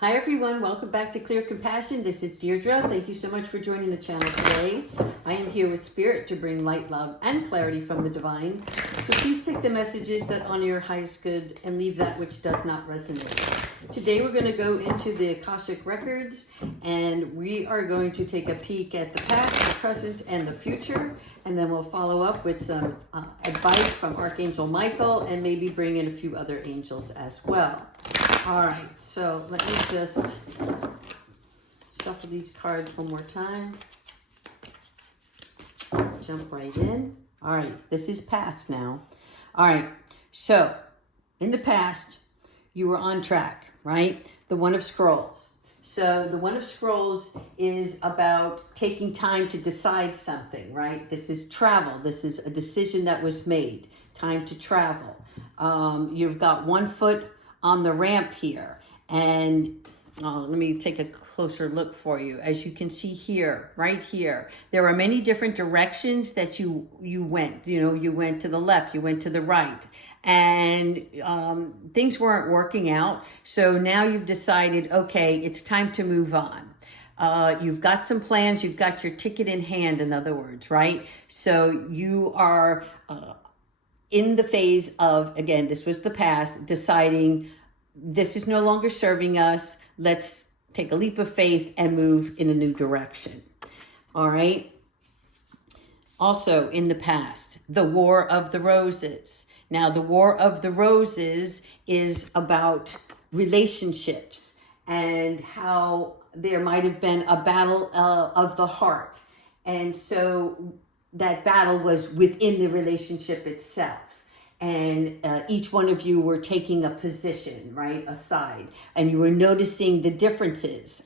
Hi everyone, welcome back to Clear Compassion. This is Deirdre. Thank you so much for joining the channel today. I am here with Spirit to bring light, love, and clarity from the divine. So please take the messages that honor your highest good and leave that which does not resonate. Today we're going to go into the Akashic Records and we are going to take a peek at the past, the present, and the future. And then we'll follow up with some advice from Archangel Michael and maybe bring in a few other angels as well. All right, so let me just shuffle these cards one more time. Jump right in. All right, this is past now. All right, so in the past, you were on track, right? The One of Scrolls. So the One of Scrolls is about taking time to decide something, right? This is travel. This is a decision that was made. Time to travel. You've got one foot on the ramp here, and let me take a closer look for you. As you can see here, right here, there are many different directions that you went. You went to the left, you went to the right, and things weren't working out. So now you've decided, okay, it's time to move on. You've got some plans, you've got your ticket in hand, in other words, right? So you are in the phase of, again, this was the past, deciding this is no longer serving us. Let's take a leap of faith and move in a new direction. All right. Also in the past, the War of the Roses. Now, the War of the Roses is about relationships and how there might have been a battle of the heart. And so that battle was within the relationship itself. And each one of you were taking a position, right, aside. And you were noticing the differences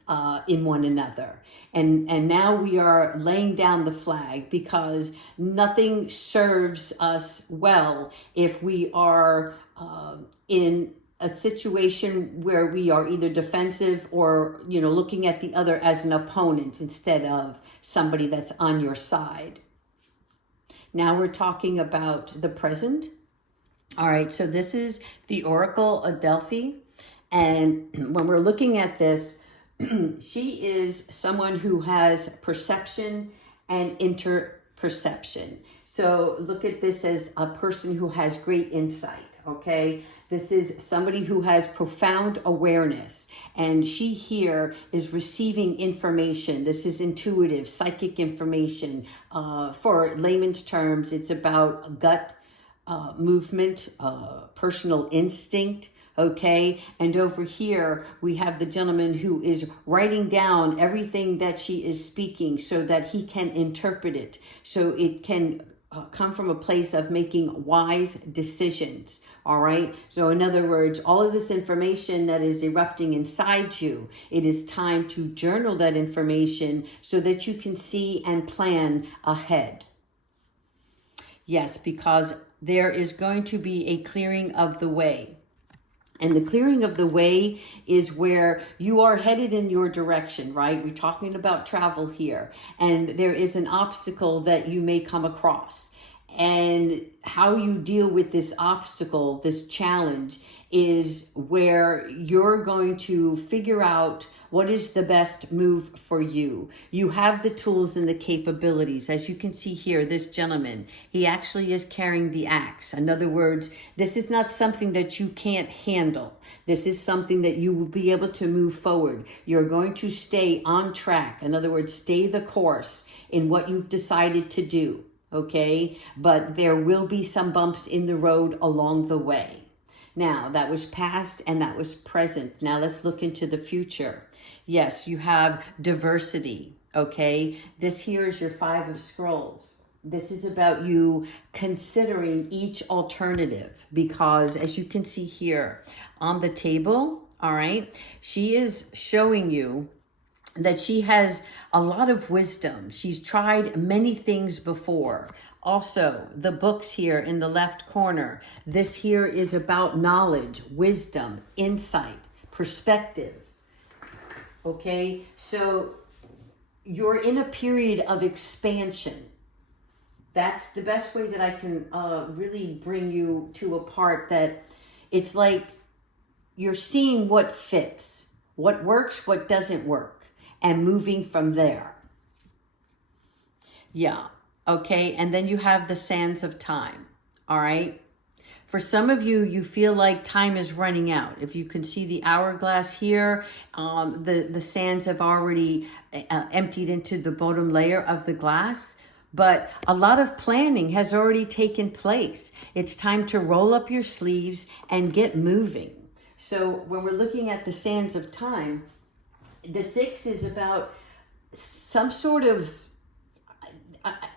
in one another. And now we are laying down the flag, because nothing serves us well if we are in a situation where we are either defensive or, looking at the other as an opponent instead of somebody that's on your side. Now we're talking about the present. All right, so this is the Oracle of Delphi. And when we're looking at this, she is someone who has perception and interperception. So look at this as a person who has great insight, okay? This is somebody who has profound awareness, and she here is receiving information. This is intuitive, psychic information. For layman's terms, it's about gut movement, personal instinct, okay? And over here, we have the gentleman who is writing down everything that she is speaking so that he can interpret it, so it can come from a place of making wise decisions. All right. So in other words, all of this information that is erupting inside you, it is time to journal that information so that you can see and plan ahead. Yes, because there is going to be a clearing of the way. And the clearing of the way is where you are headed in your direction, right? We're talking about travel here. And there is an obstacle that you may come across. And how you deal with this obstacle, this challenge, is where you're going to figure out what is the best move for you. You have the tools and the capabilities. As you can see here, this gentleman, he actually is carrying the axe. In other words, this is not something that you can't handle. This is something that you will be able to move forward. You're going to stay on track. In other words, stay the course in what you've decided to do. Okay, but there will be some bumps in the road along the way. Now, that was past and that was present. Now let's look into the future. Yes, you have diversity, okay? This here is your Five of Scrolls. This is about you considering each alternative, because as you can see here on the table, all right, she is showing you that she has a lot of wisdom. She's tried many things before. Also, the books here in the left corner. This here is about knowledge, wisdom, insight, perspective. Okay, so you're in a period of expansion. That's the best way that I can really bring you to a part that it's like you're seeing what fits. what works, what doesn't work, and moving from there. Yeah, okay, and then you have the sands of time, all right? For some of you, you feel like time is running out. If you can see the hourglass here, the sands have already emptied into the bottom layer of the glass. But a lot of planning has already taken place. It's time to roll up your sleeves and get moving. So when we're looking at the sands of time, the 6 is about some sort of,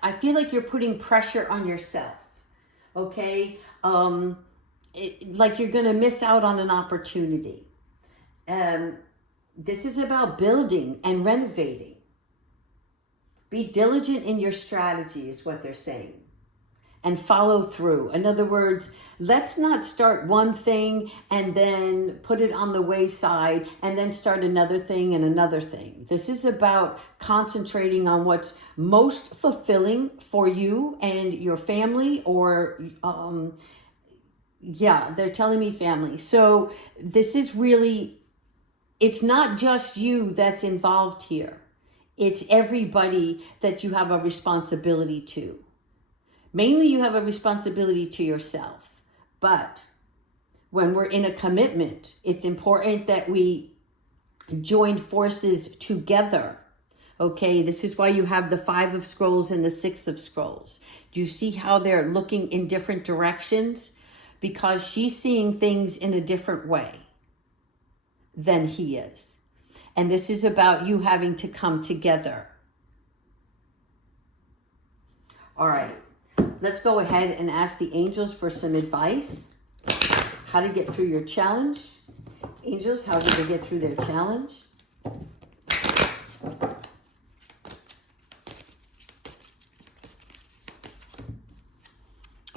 I feel like you're putting pressure on yourself, okay? Like you're going to miss out on an opportunity. This is about building and renovating. Be diligent in your strategy is what they're saying, and follow through. In other words, let's not start one thing and then put it on the wayside and then start another thing and another thing. This is about concentrating on what's most fulfilling for you and your family, or yeah, they're telling me family. So this is really, it's not just you that's involved here. It's everybody that you have a responsibility to. Mainly you have a responsibility to yourself. But when we're in a commitment, it's important that we join forces together. Okay, this is why you have the 5 of Scrolls and the 6 of Scrolls. Do you see how they're looking in different directions? Because she's seeing things in a different way than he is. And this is about you having to come together. All right, let's go ahead and ask the angels for some advice. How to get through your challenge. Angels, how did they get through their challenge?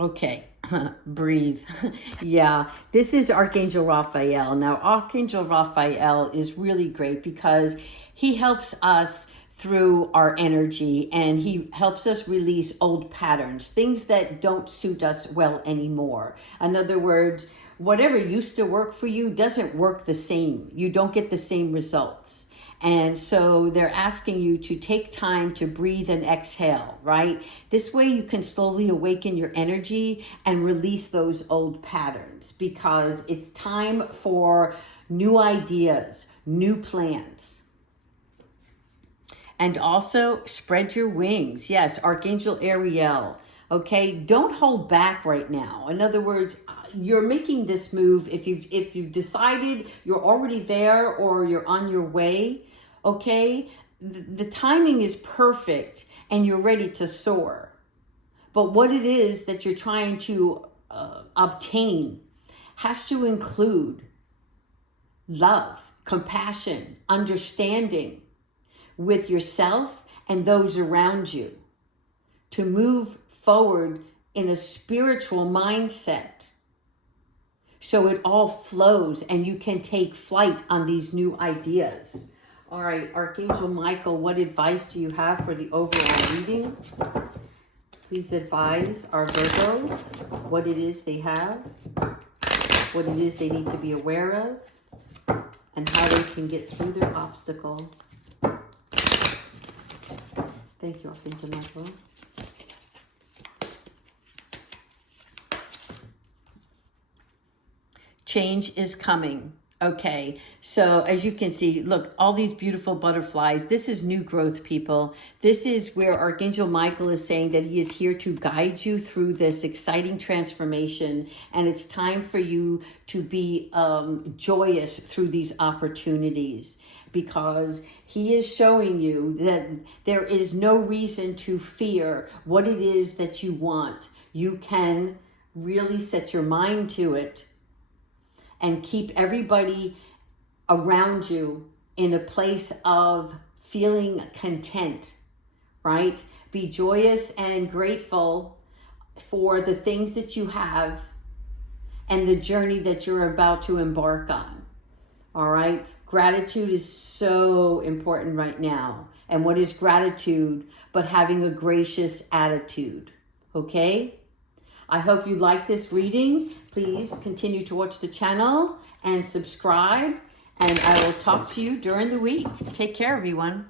Okay, breathe. Yeah, this is Archangel Raphael. Now, Archangel Raphael is really great because he helps us through our energy, and he helps us release old patterns, things that don't suit us well anymore. In other words, whatever used to work for you doesn't work the same. You don't get the same results. And so they're asking you to take time to breathe and exhale, right? This way you can slowly awaken your energy and release those old patterns, because it's time for new ideas, new plans. And also spread your wings. Yes, Archangel Ariel. Okay, don't hold back right now. In other words, you're making this move. If you've decided you're already there or you're on your way, okay, the timing is perfect and you're ready to soar. But what it is that you're trying to obtain has to include love, compassion, understanding with yourself and those around you, to move forward in a spiritual mindset so it all flows and you can take flight on these new ideas. All right, Archangel Michael, what advice do you have for the overall reading? Please advise our Virgo what it is they have, what it is they need to be aware of, and how they can get through their obstacle. Thank you, Archangel Michael. Change is coming. Okay, so as you can see, look, all these beautiful butterflies. This is new growth, people. This is where Archangel Michael is saying that he is here to guide you through this exciting transformation. And it's time for you to be joyous through these opportunities, because he is showing you that there is no reason to fear what it is that you want. You can really set your mind to it and keep everybody around you in a place of feeling content, right? Be joyous and grateful for the things that you have and the journey that you're about to embark on, all right? Gratitude is so important right now. And what is gratitude but having a gracious attitude, okay? I hope you like this reading. Please continue to watch the channel and subscribe And I will talk to you during the week. Take care, everyone.